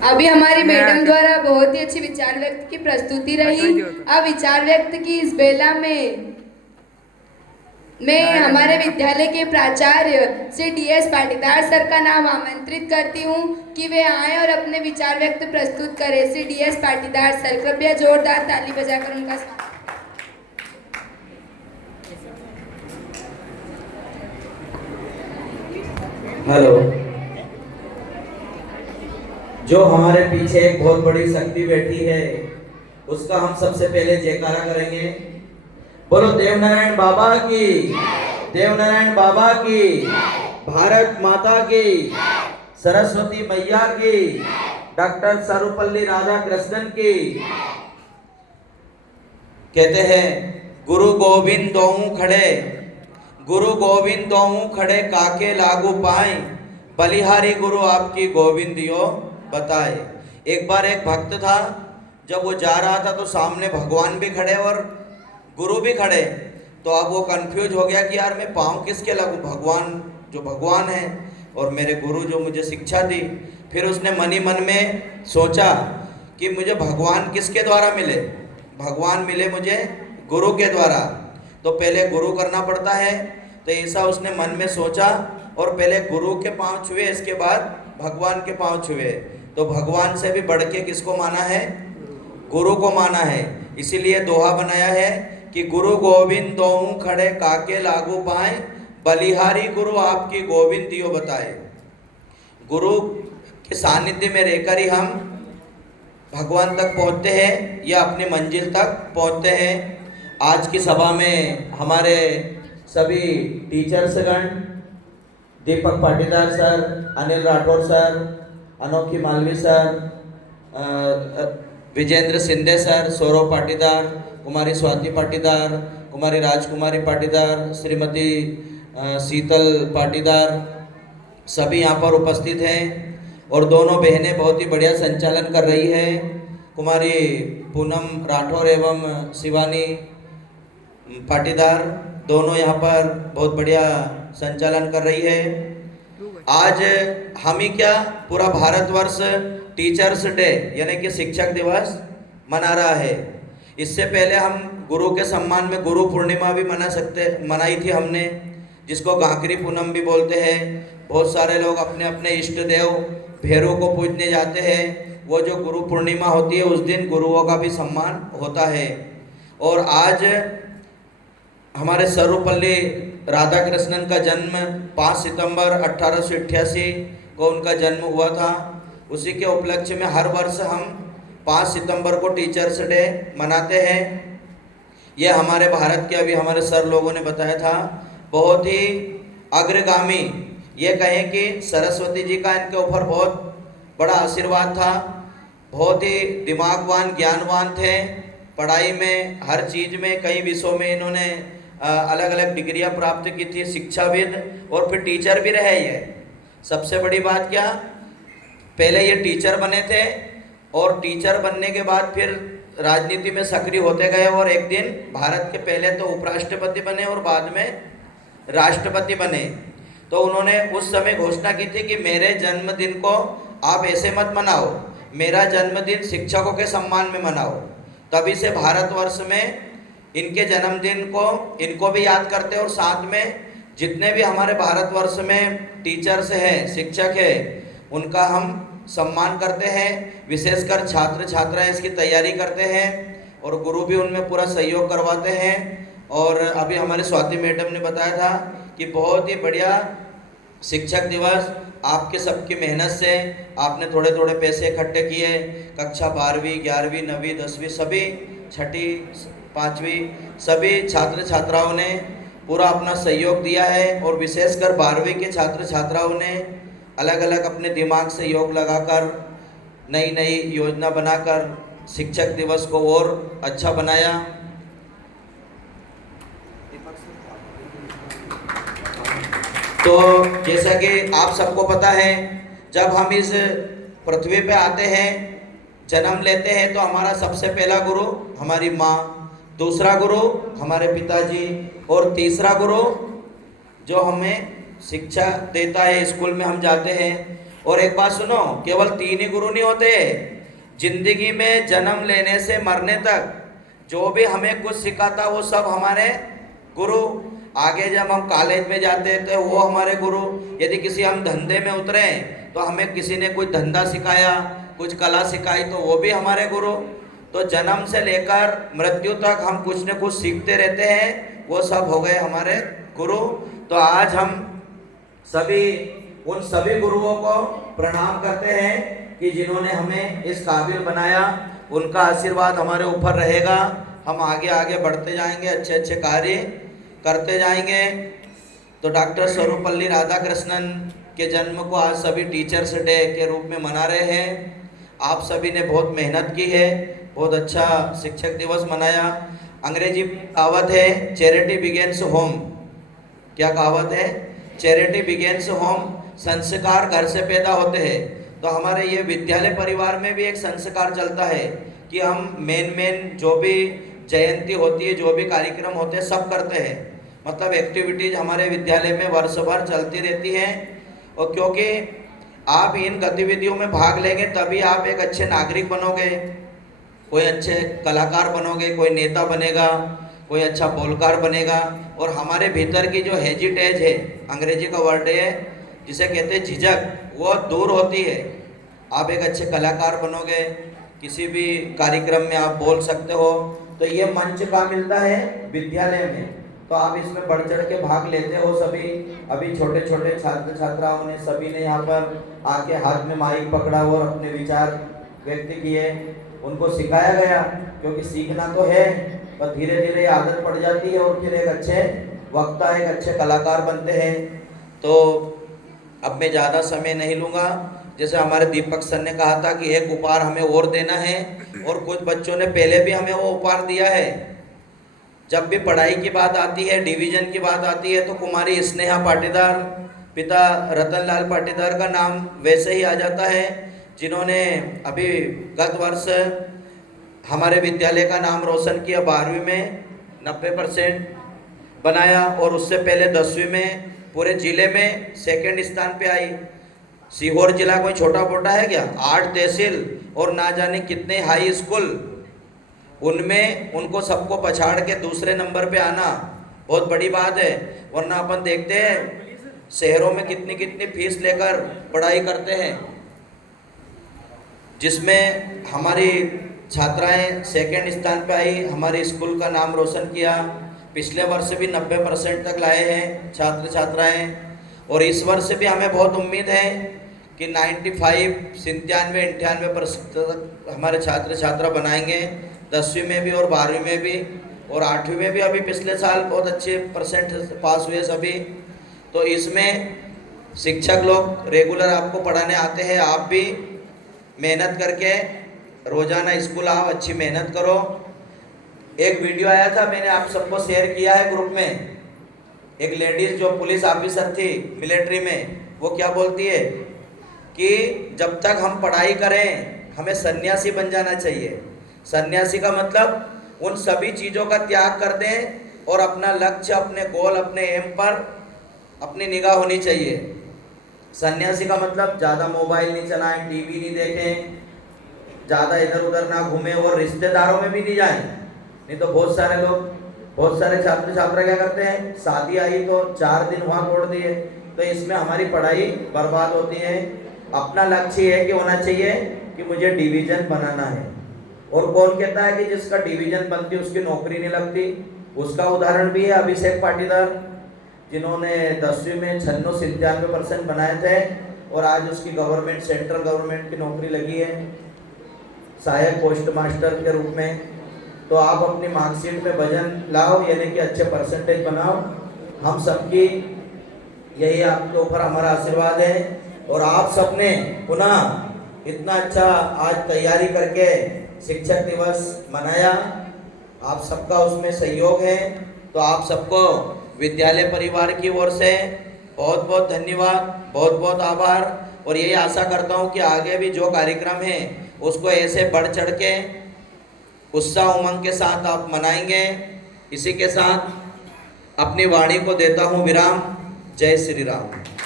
अभी हमारी मैडम द्वारा बहुत ही अच्छी विचार व्यक्त की प्रस्तुति रही। अब विचार व्यक्त की इस बेला में मैं हमारे विद्यालय के प्राचार्य श्री DS पाटीदार सर का नाम आमंत्रित करती हूँ कि वे आए और अपने विचार व्यक्त प्रस्तुत करें। श्री DS पाटीदार सर, कृपया जोरदार ताली बजाकर उनका स्वागत। हेलो। जो हमारे पीछे एक बहुत बड़ी शक्ति बैठी है उसका हम सबसे पहले जयकारा करेंगे। बोलो देवनारायण बाबा की, देवनारायण बाबा की, भारत माता की, सरस्वती मैया की, डॉक्टर सर्वपल्ली राधाकृष्णन की। कहते हैं गुरु गोविंद दोऊ खड़े, गुरु गोविंद दोऊ खड़े काके लागू पाए, बलिहारी गुरु आपकी गोविंदियो बताए। एक बार एक भक्त था, जब वो जा रहा था तो सामने भगवान भी खड़े और गुरु भी खड़े। तो अब वो कंफ्यूज हो गया कि यार मैं पाँव किसके लगूं, भगवान जो भगवान है और मेरे गुरु जो मुझे शिक्षा दी। फिर उसने मन ही मन में सोचा कि मुझे भगवान किसके द्वारा मिले, भगवान मिले मुझे गुरु के द्वारा। तो पहले गुरु करना पड़ता है। तो ऐसा उसने मन में सोचा और पहले गुरु के पाँव छुए, इसके बाद भगवान के पाँव छुए। तो भगवान से भी बढ़ के किसको माना है, गुरु को माना है। इसीलिए दोहा बनाया है कि गुरु गोविंद दोऊ खड़े काके लागू पाए, बलिहारी गुरु आपकी गोविंदियो बताए। गुरु के सानिध्य में रहकर ही हम भगवान तक पहुँचते हैं या अपनी मंजिल तक पहुँचते हैं। आज की सभा में हमारे सभी टीचर्सगण, दीपक पाटीदार सर, अनिल राठौर सर, अनोखी मालवी सर, विजेंद्र सिंधे सर, सौरभ पाटीदार, कुमारी स्वाति पाटीदार, कुमारी राजकुमारी पाटीदार, श्रीमती शीतल पाटीदार, सभी यहाँ पर उपस्थित हैं। और दोनों बहनें बहुत ही बढ़िया संचालन कर रही है। कुमारी पूनम राठौर एवं शिवानी पाटीदार दोनों यहाँ पर बहुत बढ़िया संचालन कर रही है। आज हम ही क्या, पूरा भारतवर्ष टीचर्स डे यानी कि शिक्षक दिवस मना रहा है। इससे पहले हम गुरु के सम्मान में गुरु पूर्णिमा भी मनाई थी हमने, जिसको गांकरी पूनम भी बोलते हैं। बहुत सारे लोग अपने अपने इष्ट देव भैरव को पूजने जाते हैं। वो जो गुरु पूर्णिमा होती है उस दिन गुरुओं का भी सम्मान होता है। और आज हमारे सर्वपल्ली राधाकृष्णन का जन्म 5 सितंबर 1888 को उनका जन्म हुआ था। उसी के उपलक्ष्य में हर वर्ष हम 5 सितंबर को टीचर्स डे मनाते हैं। ये हमारे भारत के, अभी हमारे सर लोगों ने बताया था, बहुत ही अग्रगामी, ये कहें कि सरस्वती जी का इनके ऊपर बहुत बड़ा आशीर्वाद था। बहुत ही दिमागवान, ज्ञानवान थे। पढ़ाई में, हर चीज़ में, कई विषयों में इन्होंने अलग अलग डिग्रियां प्राप्त की थी, शिक्षाविद और फिर टीचर भी रहे। ये सबसे बड़ी बात क्या, पहले ये टीचर बने थे और टीचर बनने के बाद फिर राजनीति में सक्रिय होते गए और एक दिन भारत के पहले तो उपराष्ट्रपति बने और बाद में राष्ट्रपति बने। तो उन्होंने उस समय घोषणा की थी कि मेरे जन्मदिन को आप ऐसे मत मनाओ, मेरा जन्मदिन शिक्षकों के सम्मान में मनाओ। तभी से भारतवर्ष में इनके जन्मदिन को इनको भी याद करते हैं और साथ में जितने भी हमारे भारतवर्ष में टीचर्स हैं, शिक्षक हैं, उनका हम सम्मान करते हैं। विशेषकर छात्र छात्राएं इसकी तैयारी करते हैं और गुरु भी उनमें पूरा सहयोग करवाते हैं। और अभी हमारे स्वाति मैडम ने बताया था कि बहुत ही बढ़िया शिक्षक दिवस, आपके सबकी मेहनत से आपने थोड़े थोड़े पैसे इकट्ठे किए। कक्षा 12वीं, 11वीं, 9वीं, 10वीं, सभी 6ठी, 5वीं, सभी छात्र छात्राओं ने पूरा अपना सहयोग दिया है। और विशेषकर 12वीं के छात्र छात्राओं ने अलग अलग अपने दिमाग से योग लगाकर नई नई योजना बनाकर शिक्षक दिवस को और अच्छा बनाया। तो जैसा कि आप सबको पता है, जब हम इस पृथ्वी पे आते हैं, जन्म लेते हैं, तो हमारा सबसे पहला गुरु हमारी माँ, दूसरा गुरु हमारे पिताजी और तीसरा गुरु जो हमें शिक्षा देता है, स्कूल में हम जाते हैं और एक बात सुनो, केवल 3 ही गुरु नहीं होते जिंदगी में, जन्म लेने से मरने तक जो भी हमें कुछ सिखाता वो सब हमारे गुरु। आगे जब हम कॉलेज में जाते हैं तो वो हमारे गुरु। यदि किसी हम धंधे में उतरे तो हमें किसी ने कुछ धंधा सिखाया, कुछ कला सिखाई, तो वो भी हमारे गुरु। तो जन्म से लेकर मृत्यु तक हम कुछ न कुछ सीखते रहते हैं, वो सब हो गए हमारे गुरु। तो आज हम सभी उन सभी गुरुओं को प्रणाम करते हैं कि जिन्होंने हमें इस काबिल बनाया। उनका आशीर्वाद हमारे ऊपर रहेगा, हम आगे आगे बढ़ते जाएंगे, अच्छे अच्छे कार्य करते जाएंगे। तो डॉक्टर सर्वपल्ली राधाकृष्णन के जन्म को आज सभी टीचर्स डे के रूप में मना रहे हैं। आप सभी ने बहुत मेहनत की है, बहुत अच्छा शिक्षक दिवस मनाया। अंग्रेजी कहावत है चैरिटी बिगेन्स होम। क्या कहावत है? Charity begins home. संस्कार घर से पैदा होते हैं। तो हमारे ये विद्यालय परिवार में भी एक संस्कार चलता है कि हम मेन जो भी जयंती होती है, जो भी कार्यक्रम होते हैं, सब करते हैं। मतलब एक्टिविटीज हमारे विद्यालय में वर्ष भर चलती रहती हैं। और क्योंकि आप इन गतिविधियों में भाग लेंगे तभी आप एक अच्छे नागरिक बनोगे, कोई अच्छे कलाकार बनोगे, कोई नेता बनेगा, कोई अच्छा बोलकार बनेगा। और हमारे भीतर की जो हेजिटेज है, अंग्रेजी का वर्ड है जिसे कहते हैं झिझक, वो दूर होती है। आप एक अच्छे कलाकार बनोगे, किसी भी कार्यक्रम में आप बोल सकते हो। तो ये मंच का मिलता है विद्यालय में, तो आप इसमें बढ़ चढ़ के भाग लेते हो सभी। अभी छोटे छोटे छात्र छात्राओं ने सभी ने यहाँ पर आके हाथ में माइक पकड़ा और अपने विचार व्यक्त किए, उनको सिखाया गया। क्योंकि सीखना तो है, पर धीरे धीरे आदत पड़ जाती है और फिर एक अच्छे वक्ता, एक अच्छे कलाकार बनते हैं। तो अब मैं ज़्यादा समय नहीं लूँगा। जैसे हमारे दीपक सर ने कहा था कि एक उपहार हमें और देना है, और कुछ बच्चों ने पहले भी हमें वो उपहार दिया है। जब भी पढ़ाई की बात आती है, डिवीजन की बात आती है, तो कुमारी स्नेहा पाटीदार, पिता रतनलाल पाटीदार का नाम वैसे ही आ जाता है, जिन्होंने अभी गत वर्ष हमारे विद्यालय का नाम रोशन किया। 12वीं में 90% बनाया, और उससे पहले 10वीं में पूरे जिले में सेकंड स्थान पे आई। सीहोर जिला कोई छोटा मोटा है क्या? 8 तहसील और ना जाने कितने हाई स्कूल, उनमें उनको सबको पछाड़ के दूसरे नंबर पे आना बहुत बड़ी बात है। वरना अपन देखते हैं शहरों में कितनी कितनी फीस लेकर पढ़ाई करते हैं, जिसमें हमारी छात्राएं सेकंड स्थान पे आई, हमारे स्कूल का नाम रोशन किया। पिछले वर्ष भी 90% तक लाए हैं छात्र छात्राएं, और इस वर्ष भी हमें बहुत उम्मीद है कि 95, 97, 98% तक हमारे छात्र छात्रा बनाएंगे। 10वीं में भी और 12वीं में भी और 8वीं में भी। अभी पिछले साल बहुत अच्छे परसेंट पास हुए सभी। तो इसमें शिक्षक लोग रेगुलर आपको पढ़ाने आते हैं। आप भी मेहनत करके रोजाना स्कूल आओ, अच्छी मेहनत करो। एक वीडियो आया था, मैंने आप सबको शेयर किया है ग्रुप में। एक लेडीज जो पुलिस ऑफिसर थी मिलिट्री में, वो क्या बोलती है कि जब तक हम पढ़ाई करें हमें सन्यासी बन जाना चाहिए। सन्यासी का मतलब उन सभी चीज़ों का त्याग कर दें और अपना लक्ष्य, अपने गोल, अपने एम पर अपनी निगाह होनी चाहिए। सन्यासी का मतलब ज़्यादा मोबाइल नहीं चलाएं, टीवी नहीं देखें, ज़्यादा इधर उधर ना घूमें और रिश्तेदारों में भी नहीं जाएं। नहीं तो बहुत सारे लोग, बहुत सारे छात्र छात्रा क्या करते हैं, शादी आई तो 4 दिन वहाँ छोड़ दिए। तो इसमें हमारी पढ़ाई बर्बाद होती है। अपना लक्ष्य ये कि होना चाहिए कि मुझे डिवीज़न बनाना है। और कौन कहता है कि जिसका डिवीज़न बनती है उसकी नौकरी नहीं लगती? उसका उदाहरण भी है अभिषेक पाटीदार, जिन्होंने 10वीं में 96-97% बनाए थे और आज उसकी गवर्नमेंट, सेंट्रल गवर्नमेंट की नौकरी लगी है सहायक पोस्ट मास्टर के रूप में। तो आप अपनी मार्कशीट में वजन लाओ, यानी कि अच्छे परसेंटेज बनाओ। हम सबकी यही आपके ऊपर हमारा आशीर्वाद है। और आप सबने पुनः इतना अच्छा आज तैयारी करके शिक्षक दिवस मनाया, आप सबका उसमें सहयोग है। तो आप सबको विद्यालय परिवार की ओर से बहुत बहुत धन्यवाद, बहुत बहुत आभार। और यही आशा करता हूँ कि आगे भी जो कार्यक्रम है उसको ऐसे बढ़ चढ़ के उत्साह उमंग के साथ आप मनाएंगे। इसी के साथ अपनी वाणी को देता हूँ विराम। जय श्री राम।